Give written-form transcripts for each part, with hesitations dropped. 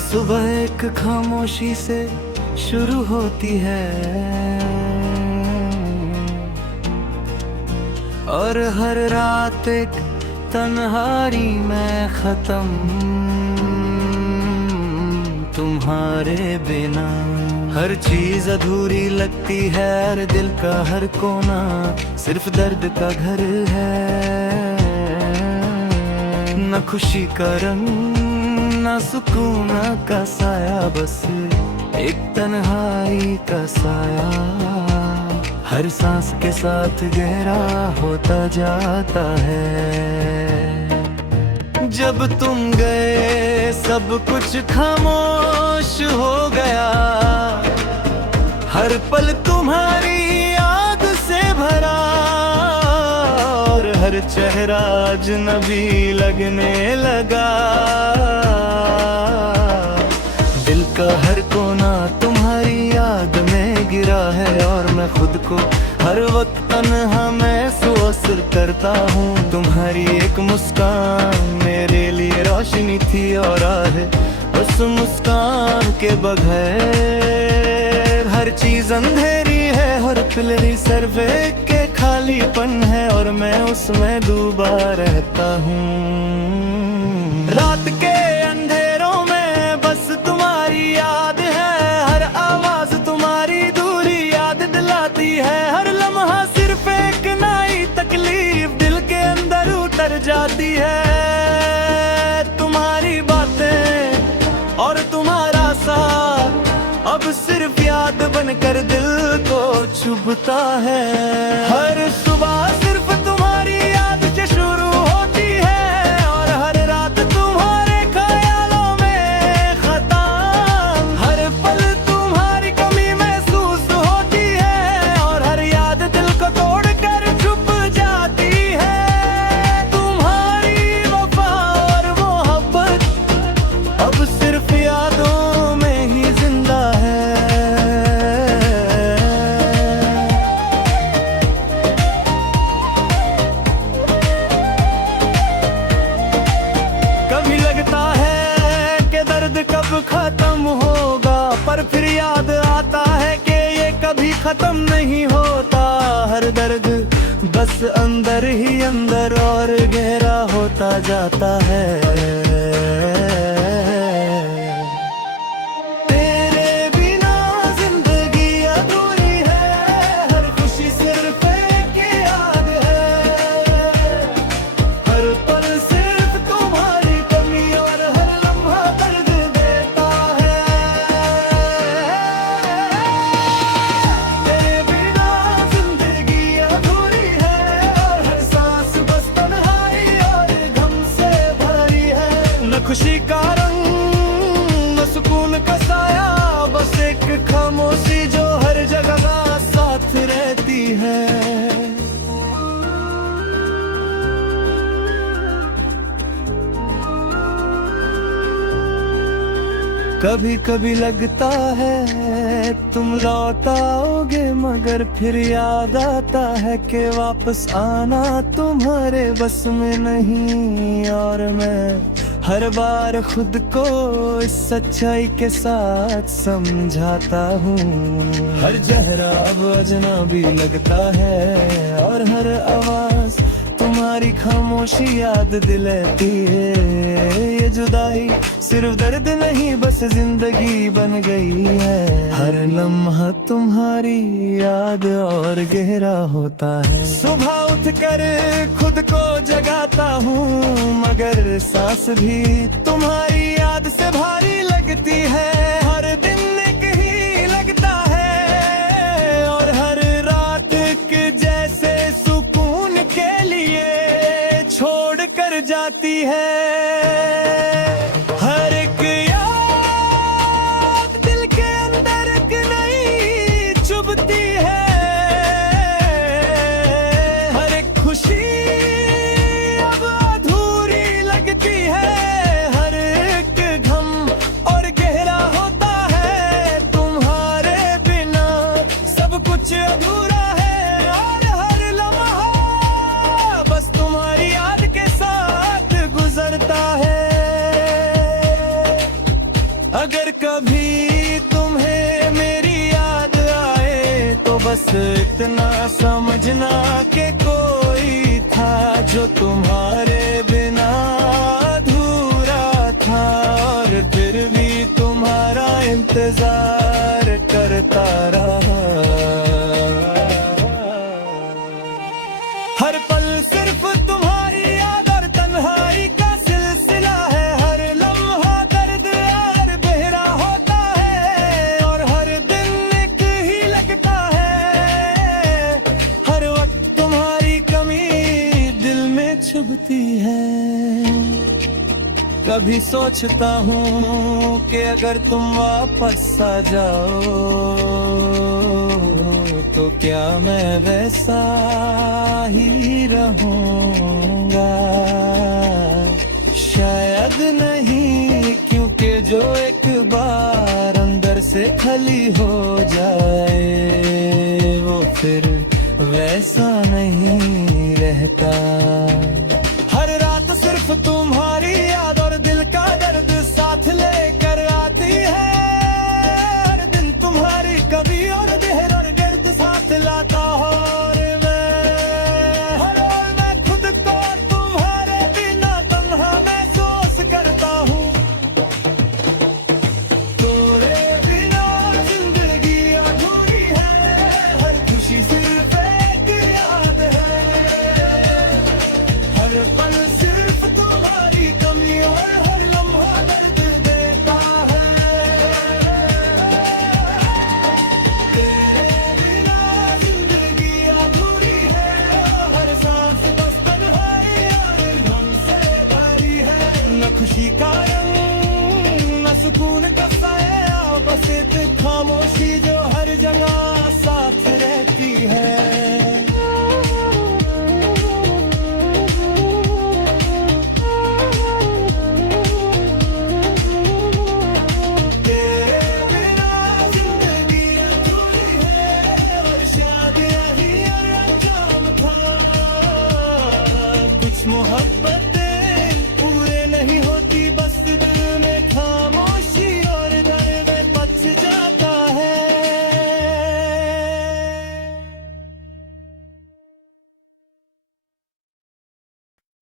सुबह एक खामोशी से शुरू होती है और हर रात एक तन्हाई में खत्म तुम्हारे बिना। हर चीज अधूरी लगती है, हर दिल का हर कोना सिर्फ दर्द का घर है। न खुशी का रंग न सुकून का साया, बस एक तन्हाई का साया हर सांस के साथ गहरा होता जाता है। जब तुम गए सब कुछ खामोश हो गया, हर पल तुम्हारी याद से भरा और हर चेहरा अजनबी लगने लगा। दिल का हर कोना तुम्हारी याद में गिरा है और मैं खुद को हर वक्त तन्हा महसूस करता हूँ। तुम्हारी एक मुस्कान मेरे लिए रोशनी थी और आहे उस मुस्कान के बगैर हर चीज अंधेरी है। हर पिलरी सर्वे के खालीपन है और मैं उसमें डूबा रहता हूँ। रात के अंधेरों में बस तुम्हारी याद है, हर आवाज तुम्हारी दूरी याद दिलाती है। हर लम्हा सिर्फ एक नई तकलीफ दिल के अंदर उतर जाती है। तुम्हारी बातें और तुम्हारा साथ अब सिर्फ याद बनकर दिल को चुभता है। हर सुबह सिर्फ तुम्हारी याद से शुरू होती है और हर रात तुम्हारे ख्यालों में खत्म। हर पल तुम्हारी कमी महसूस होती है और हर याद दिल को तोड़कर चुप जाती है। तुम्हारी वफा और मोहब्बत अब सिर्फ यादों में ही जिंदा है। कभी लगता है कि दर्द कब खत्म होगा, पर फिर याद आता है कि ये कभी खत्म नहीं होता। हर दर्द बस अंदर ही अंदर और गहरा होता जाता है। तेरे बिना जिंदगी अधूरी है, हर खुशी सिर्फ एक याद है। हर पल सिर्फ तुम्हारी कमी और हर लम्हा दर्द देता है। तेरे बिना जिंदगी अधूरी है और हर सांस बस तन्हाई और गम से भरी है। न खुशी का रंग न सुकून का साया, बस एक खामोशी जो हर जगह साथ रहती है। कभी कभी लगता है तुम लौट आओगे, मगर फिर याद आता है कि वापस आना तुम्हारे बस में नहीं। और मैं हर बार खुद को इस सच्चाई के साथ समझाता हूँ। हर चेहरा अब अजनबी लगता है और हर आवाज तुम्हारी खामोशी याद दिलाती है। ये जुदाई सिर्फ दर्द नहीं बस जिंदगी बन गई है। हर लम्हा तुम्हारी याद और गहरा होता है। सुबह उठकर खुद को जगाता हूँ, मगर सांस भी तुम्हारी याद से भारी लगती है। हर दिन एक ही लगता है और हर रात के जैसे सुकून के लिए छोड़ कर जाती है। हर एक याद दिल के अंदर एक नई चुभती है। हर एक खुशी अब अधूरी लगती है। हर एक गम और गहरा होता है तुम्हारे बिना सब कुछ अधूरा है। और हर लम्हा बस तुम्हारी याद के साथ गुजरता बस इतना समझना कि कोई था जो तुम्हारे बिना अधूरा था, और फिर भी तुम्हारा इंतजार करता रहा। हर पल सिर्फ तुम्हारी याद और तन्हाई का सिलसिला है, हर लम्हा दर्द और गहरा होता है, और हर दिन एक ही लगता है। हर वक्त तुम्हारी कमी दिल में चुभती है। कभी सोचता हूँ कि अगर तुम वापस आ जाओ तो क्या मैं वैसा ही रहूँगा? शायद नहीं, क्योंकि जो एक बार अंदर से खली हो जाए वो फिर वैसा नहीं रहता। हर रात सिर्फ तुम्हारी याद और दिल का दर्द साथ लेकर आती है। हर दिन तुम्हारी कभी और देर और गर्द साथ लाता हो, और मैं खुद को तुम्हारे बिना तन्हा महसूस करता हूँ। तेरे बिना जिंदगी अधूरी है, हर खुशी सिर्फ एक याद है। हर पल सिर्फ तुम्हारी कमी और हर लम्हा दर्द देता है। तेरे बिना जिंदगी अधूरी है, हर सांस बस तन्हाई और गम से भरी है। न खुशी का रंग न सुकून का साया, बस एक खामोशी जो हर जगह साथ रहती है। मोहब्बतें पूरे नहीं होती, बस दिल में खामोशी और दर्द पच जाता है।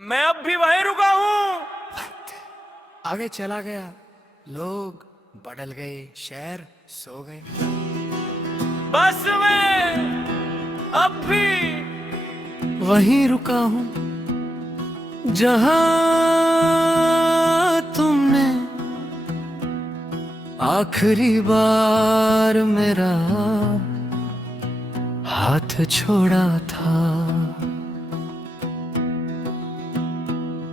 मैं अब भी वहीं रुका हूँ। आगे चला गया, लोग बदल गए, शहर सो गए। बस मैं अब भी वहीं रुका हूँ जहां तुमने आखिरी बार मेरा हाथ छोड़ा था।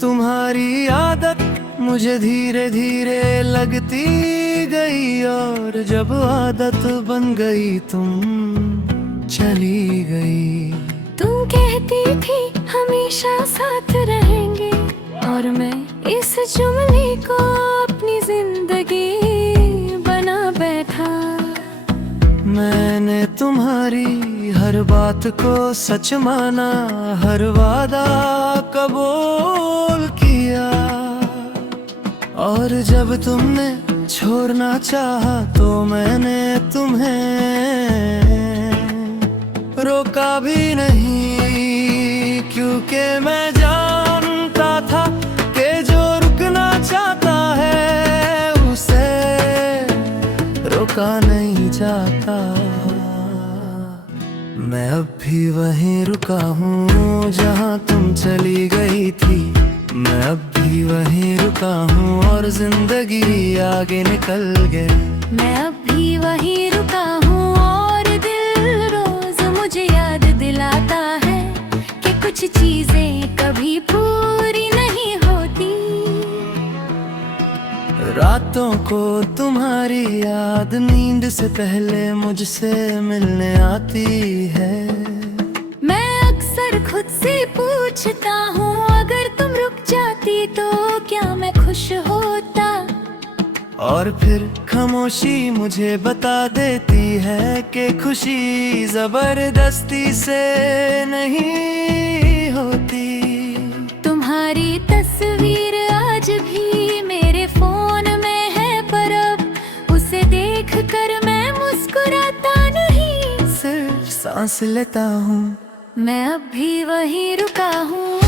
तुम्हारी आदत मुझे धीरे धीरे लगती गई, और जब आदत बन गई तुम चली गई। तुम कहती थी हमेशा साथ रहेंगे, और मैं इस जुमले को अपनी जिंदगी बना बैठा। मैंने तुम्हारी हर बात को सच माना, हर वादा कबूल किया, और जब तुमने छोड़ना चाहा तो मैंने तुम्हें रोका भी नहीं, क्योंकि मैं जानता था कि जो रुकना चाहता है उसे रोका नहीं जाता। मैं अब भी वहीं रुका हूँ जहाँ तुम चली गई थी। मैं अब भी वहीं रुका हूँ और जिंदगी आगे निकल गई। मैं अब भी वहीं रुका हूँ और दिल रोज मुझे याद दिलाता है कि कुछ चीजें कभी पूरी नहीं होती। रातों को तुम्हारी याद नींद से पहले मुझसे मिलने आती है। मैं अक्सर खुद से पूछता हूँ, अगर तुम रुक जाती तो क्या मैं खुश होता। और फिर खामोशी मुझे बता देती है कि खुशी जबरदस्ती से नहीं होती। तुम्हारी तस्वीर आज भी मेरे फोन में है, पर अब उसे देख कर मैं मुस्कुराता नहीं। सिर्फ सांस लेता हूँ। मैं अब भी वहीं रुका हूँ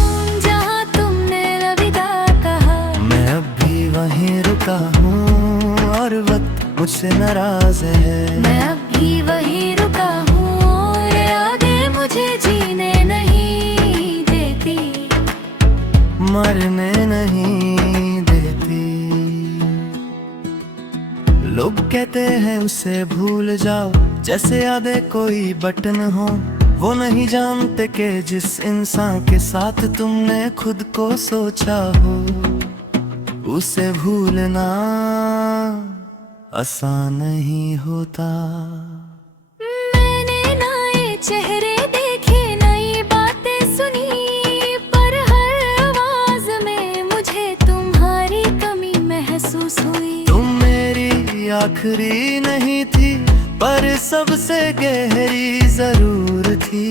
जहाँ तुमने अलविदा कहा। मैं अब भी वहीं रुका हूँ और वक्त मुझसे नाराज है। मैं अब भी वहीं रुका हूँ और आगे मुझे जीने नहीं देती, मरने नहीं देती। लोग कहते हैं उसे भूल जाओ, जैसे यादें कोई बटन हो। वो नहीं जानते कि जिस इंसान के साथ तुमने खुद को सोचा हो, उसे भूलना आसान नहीं होता। मैंने नए चेहरे देखे, नई बातें सुनी, पर हर आवाज में मुझे तुम्हारी कमी महसूस हुई। तुम मेरी आखिरी नहीं थी, पर सबसे गहरी जरूर थी।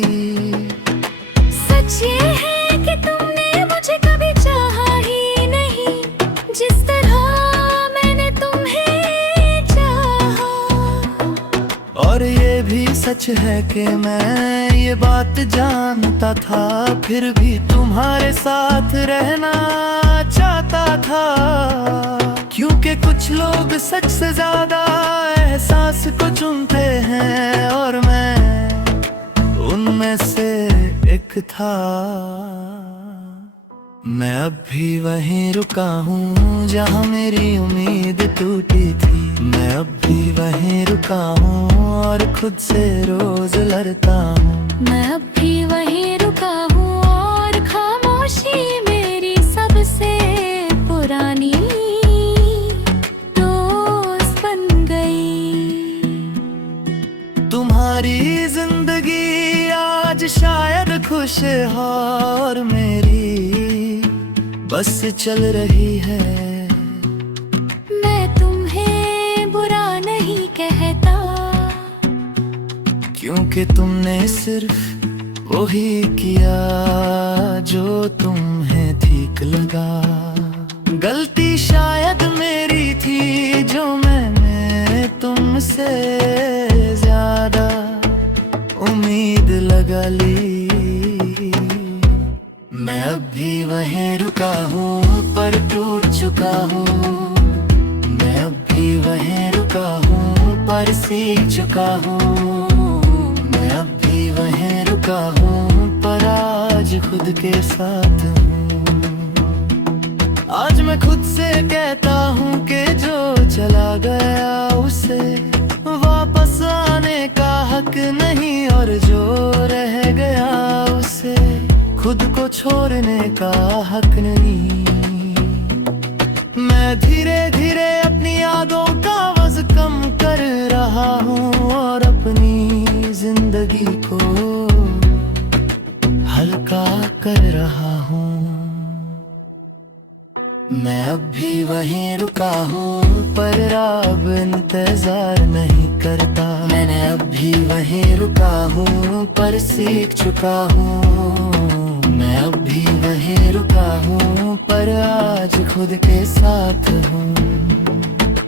सच ये है कि तुमने मुझे कभी चाहा ही नहीं, जिस तरह मैंने तुम्हें चाहा। और ये भी सच है कि मैं ये बात जानता था, फिर भी तुम्हारे साथ रहना चाहता था। क्योंकि कुछ लोग सच से ज्यादा एहसास को चुनते हैं, और मैं उनमें से एक था। मैं अब भी वहीं रुका हूँ जहाँ मेरी उम्मीद टूटी थी। मैं अब भी वहीं रुका हूँ और खुद से रोज लड़ता हूँ। मैं अब भी वहीं रुका हूँ और खामोशी मेरी सबसे पुरानी दोस्त बन गई। तुम्हारी जिंदगी आज शायद खुश है और मेरी बस चल रही है। मैं तुम्हें बुरा नहीं कहता, क्योंकि तुमने सिर्फ वही किया जो तुम्हें ठीक लगा। गलती शायद मेरी थी जो मैंने तुमसे ज्यादा उम्मीद लगा ली। मैं अब भी वहीं रुका हूँ पर टूट चुका हूँ। मैं अब भी वहीं रुका हूँ पर सीख चुका हूँ। मैं अब भी वहीं रुका हूँ पर आज खुद के साथ हूँ। आज मैं खुद से कहता हूँ कि जो चला गया उसे वापस आने का हक नहीं, और जो रह गया उसे खुद को छोड़ने का हक नहीं। मैं धीरे धीरे अपनी यादों का वज़न कम कर रहा हूँ और अपनी जिंदगी को हल्का कर रहा हूँ। मैं अब भी वहीं रुका हूँ पर अब इंतजार नहीं करता। मैंने अब भी वहीं रुका हूँ पर सीख चुका हूँ। मैं अब भी वहीं रुका हूँ पर आज खुद के साथ हूँ।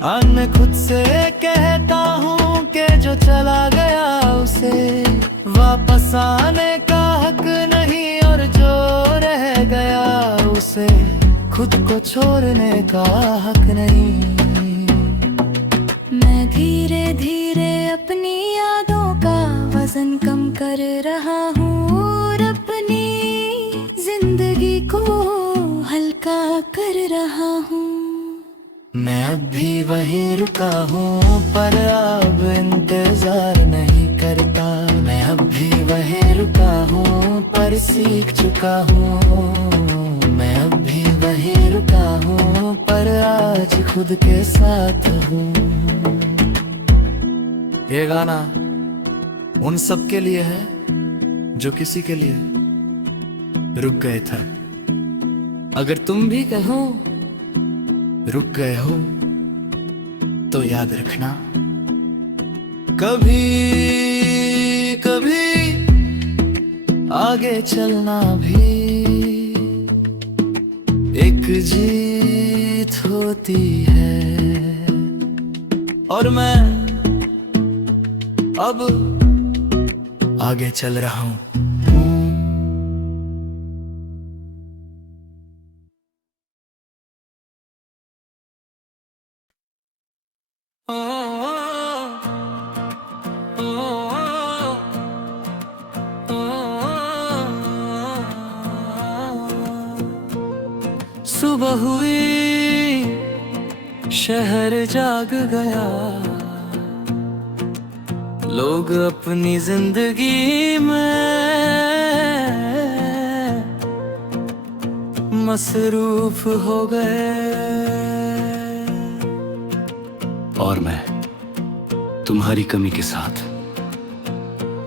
आज मैं खुद से कहता हूँ कि जो चला गया उसे वापस आने का हक नहीं, और जो रह गया उसे खुद को छोड़ने का हक नहीं। मैं धीरे धीरे अपनी यादों का वजन कम कर रहा हूँ और अपनी जिंदगी को हल्का कर रहा हूँ। मैं अब भी वहीं रुका हूँ पर अब इंतजार नहीं करता। मैं अब भी वहीं रुका हूँ पर सीख चुका हूँ। मैं अब भी वहीं रुका हूँ पर आज खुद के साथ हूँ। ये गाना उन सब के लिए है जो किसी के लिए रुक गए थे। अगर तुम भी कहो रुक गए हो तो याद रखना, कभी कभी आगे चलना भी एक जीत होती है। और मैं अब आगे चल रहा हूँ। सुबह हुई, शहर जाग गया, लोग अपनी जिंदगी में मसरूफ हो गए, और मैं तुम्हारी कमी के साथ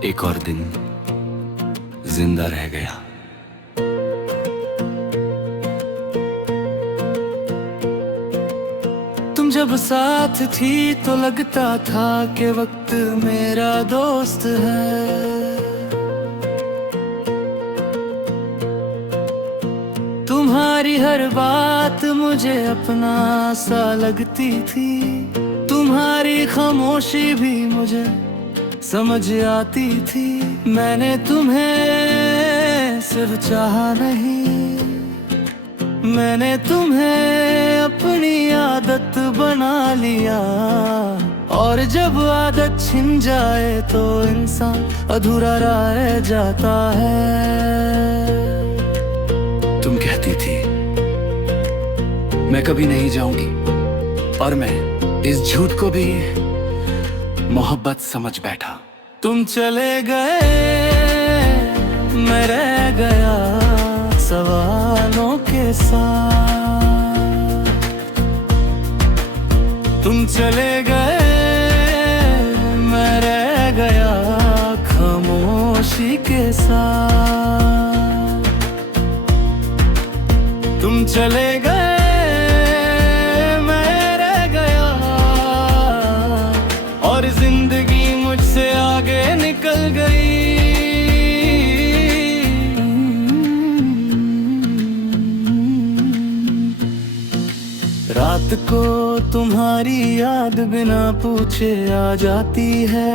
एक और दिन जिंदा रह गया। तुम जब साथ थी तो लगता था कि वक्त मेरा दोस्त है। तुम्हारी हर बात मुझे अपना सा लगती थी, तुम्हारी खामोशी भी मुझे समझ आती थी। मैंने तुम्हें सिर्फ चाहा नहीं, मैंने तुम्हें अपनी आदत बना लिया। और जब आदत छिन जाए तो इंसान अधूरा रह जाता है। तुम कहती थी मैं कभी नहीं जाऊंगी, और मैं इस झूठ को भी मोहब्बत समझ बैठा। तुम चले गए, मैं रह गया सवालों के साथ। तुम चले गए, मैं रह गया खामोशी के साथ। तुम चले गए, मैं रह गया, और जिंदगी मुझसे आगे निकल गई। रात को तुम्हारी याद बिना पूछे आ जाती है।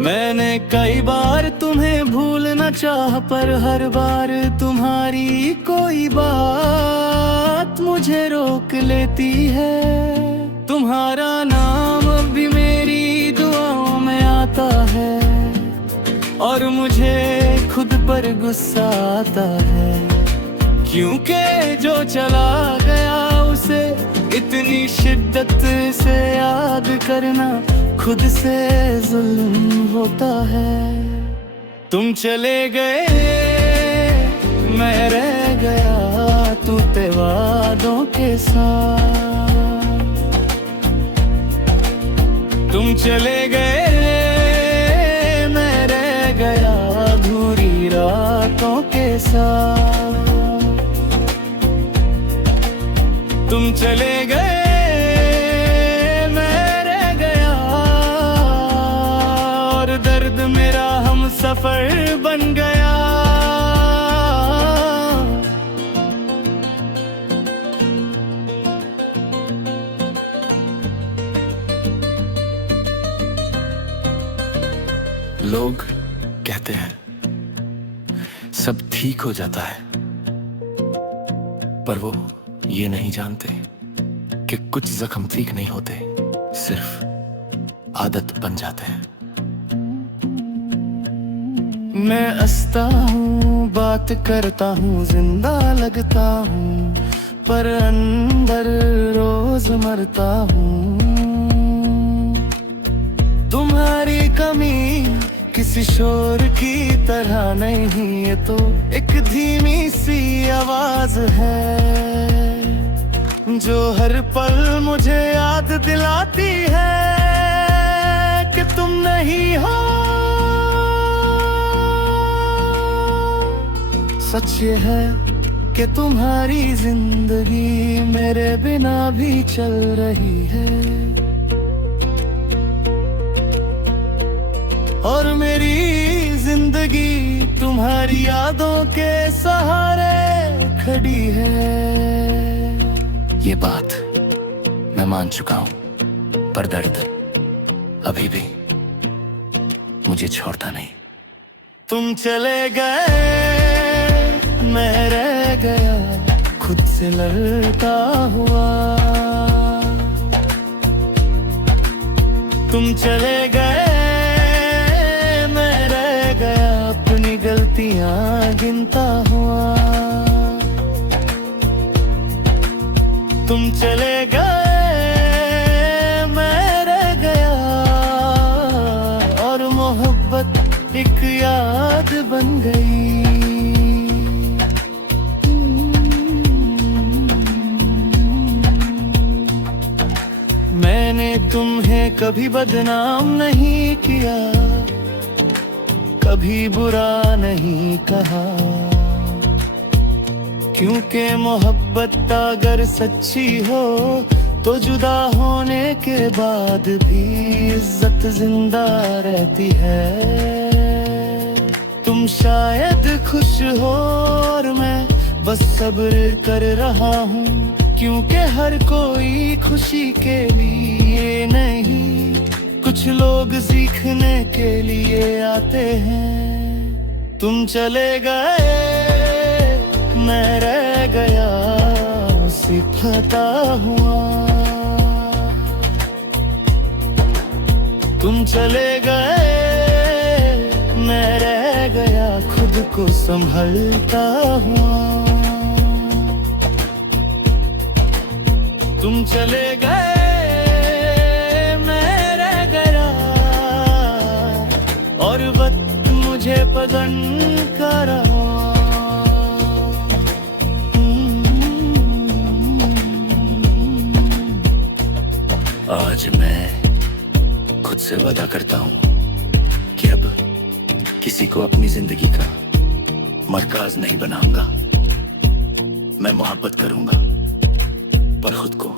मैंने कई बार तुम्हें भूलना चाहा, पर हर बार तुम्हारी कोई बात मुझे रोक लेती है। तुम्हारा नाम अब भी मेरी दुआओं में आता है, और मुझे खुद पर गुस्सा आता है, क्योंकि जो चला गया उसे इतनी शिद्दत से याद करना खुद से जुल्म होता है। तुम चले गए, मैं रह गया टूटे वादों के साथ। तुम चले गए, मैं रह गया अधूरी रातों के साथ। तुम चले गए, मैं रह गया, और दर्द मेरा हम सफर बन गया। लोग कहते हैं सब ठीक हो जाता है, पर वो ये नहीं जानते कि कुछ जख्म ठीक नहीं होते, सिर्फ आदत बन जाते हैं। मैं हंसता हूँ, बात करता हूँ, जिंदा लगता हूँ, पर अंदर रोज मरता हूँ। तुम्हारी कमी किसी शोर की तरह नहीं, ये तो एक धीमी सी आवाज है, जो हर पल मुझे याद दिलाती है कि तुम नहीं हो। सच ये है कि तुम्हारी जिंदगी मेरे बिना भी चल रही है, और मेरी जिंदगी तुम्हारी यादों के सहारे खड़ी है। ये बात मैं मान चुका हूं, पर दर्द अभी भी मुझे छोड़ता नहीं। तुम चले गए मैं रह गया खुद से लड़ता हुआ। तुम चले गए मैं रह गया अपनी गलतियां गिनता हुआ। तुम चले गए मैं रह गया और मोहब्बत एक याद बन गई। मैंने तुम्हें कभी बदनाम नहीं किया, कभी बुरा नहीं कहा, क्योंकि मोहब्बत अगर सच्ची हो तो जुदा होने के बाद भी इज्जत जिंदा रहती है। तुम शायद खुश हो और मैं बस सब्र कर रहा हूँ, क्योंकि हर कोई खुशी के लिए नहीं, कुछ लोग सीखने के लिए आते हैं। तुम चले गए मैं रह गया सिखाता हुआ। तुम चले गए मैं रह गया खुद को संभलता हुआ। तुम चले गए मैं रह गया और वक्त मुझे पसंद कर रहा। आज मैं खुद से वादा करता हूँ कि अब किसी को अपनी जिंदगी का मरकज नहीं बनाऊंगा। मैं मोहब्बत करूंगा पर खुद को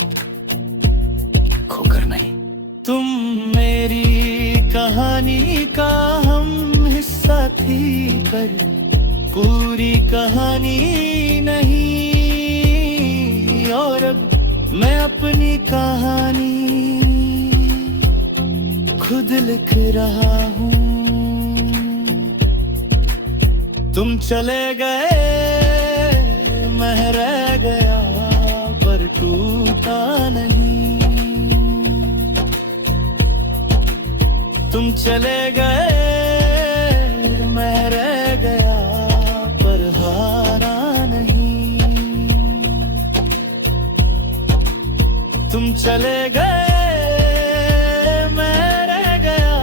खोकर नहीं। तुम मेरी कहानी का हम हिस्सा थी पर पूरी कहानी नहीं, और अब मैं अपनी कहानी खुद लिख रहा हूँ। तुम चले गए मैं रह गया पर टूटा नहीं। तुम चले गए मैं रह गया पर हारा नहीं। तुम चले गए मैं रह गया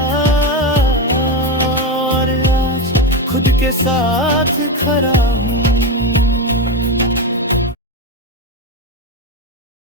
और आज खुद के साथ खड़ा हूँ।